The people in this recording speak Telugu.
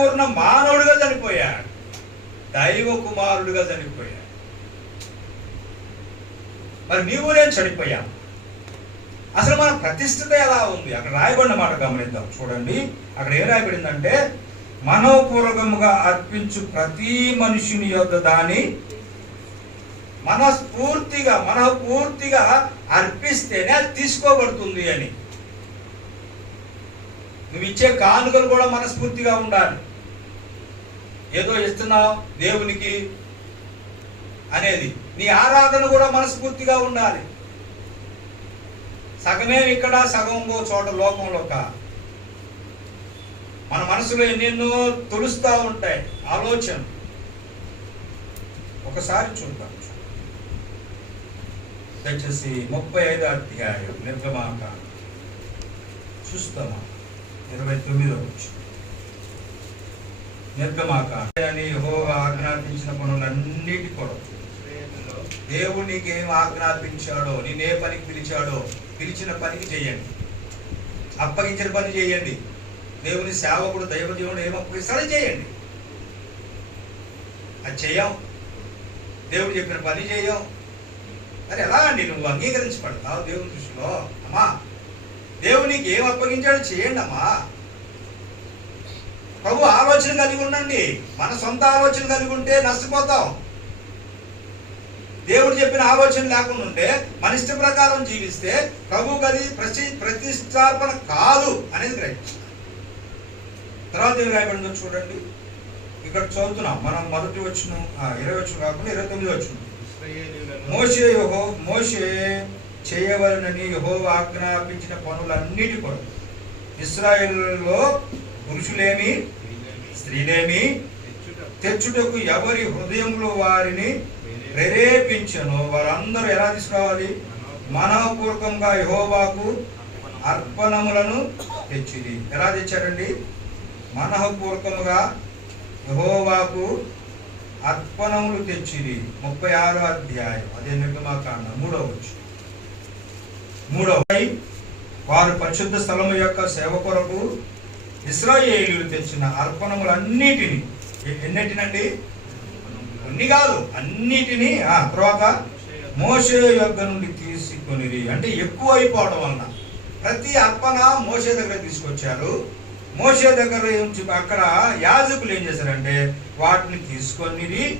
పూర్ణ మానవుడిగా చనిపోయాడు, దైవ కుమారుడిగా చనిపోయాడు. మరి నీవు నేను చనిపోయాం. అసలు మన ప్రతిష్ఠిత ఎలా ఉంది? అక్కడ రాయబడిన మాట గమనిద్దాం. చూడండి, అక్కడ ఏం రాయబడిందంటే, మనోపూర్వకముగా అర్పించు ప్రతి మనుషుని యొద్ద దాని మనఃపూర్తిగా అర్పిస్తేనే అది తీసుకోబడుతుంది అని. నువ్వు ఇచ్చే కానుకలు కూడా మనస్ఫూర్తిగా ఉండాలి. ఏదో ఇస్తున్నావు దేవునికి అనేది, నీ ఆరాధన కూడా మనస్ఫూర్తిగా ఉండాలి. సగమే ఇక్కడ, సగం చోట లోకంలో మన మనసులో ఎన్నెన్నో తొలుస్తూ ఉంటాయి ఆలోచన. ఒకసారి చూద్దాం, దయచేసి 35వ అధ్యాయం నిర్గమాకాండం చూస్తామా, 29వ వచనం. నిర్గమాకాండం యెహోవా ఆజ్ఞాపించిన పనులన్నిటి కొరకు దేవుడు నీకేం ఆజ్ఞాపించాడో, నేనే పనికి పిలిచాడో పిలిచిన పనికి చేయండి, అప్పగించిన పని చేయండి. దేవుని సేవకుడు దైవజీవుడు ఏం అప్పగిస్తాడో చేయండి. అది చేయం, దేవుడు చెప్పిన పని చేయం. మరి ఎలా అండి నువ్వు అంగీకరించబడతావు దేవుని దృష్టిలో? అమ్మా, దేవునికి ఏం అప్పగించాడో చేయండి అమ్మా. ప్రభు ఆలోచన కలిగి ఉండండి. మన సొంత ఆలోచన కలిగి ఉంటే నష్టపోతాం. దేవుడు చెప్పిన ఆలోచన లేకుండా ఉంటే మన ఇష్ట ప్రకారం జీవిస్తే ప్రభువుకి అది ప్రతిష్టార్పణ కాదు అనేది గ్రహించాలి. తర్వాత ఏం రాయబడిందో చూడండి, ఇక్కడ చదువుతున్నాం మనం. మొదటి వచనం 20 వచనం కాకుండా 29 వచనం. మోషే చేయవలనని యెహోవా ఆజ్ఞాపించిన పనులన్నిటి కొరకు ఇశ్రాయేలులో పురుషులేమి స్త్రీలేమి తెచ్చుటకు ఎవరి హృదయంలో వారిని ప్రేరేపించను వారందరూ ఎలా తీసుకురావాలి? మనఃపూర్వకంగా యెహోవాకు అర్పణములను తెచ్చిది. ఎలా తెచ్చారండి? మనఃపూర్వకముగా యెహోవాకు అర్పణములు తెచ్చిది. 36వ అధ్యాయం, అదే నిర్గమాకాండం 3వ వచనం. వారు పరిశుద్ధ స్థలము యొక్క సేవ కొరకు ఇశ్రాయేలీయులు తెచ్చిన అర్పణములన్నిటిని, ఎన్నిటినండి? కొన్ని కాదు, అన్నిటినీ తర్వాత మోషే యొద్ద నుండి తీసుకొనిరి. అంటే ఎక్కువ అయిపోవడం వలన ప్రతి అర్పణ మోషే దగ్గర తీసుకొచ్చారు. మోషే దగ్గర అక్కడ యాజకులు ఏం చేశారంటే వాటిని తీసుకొనిరి.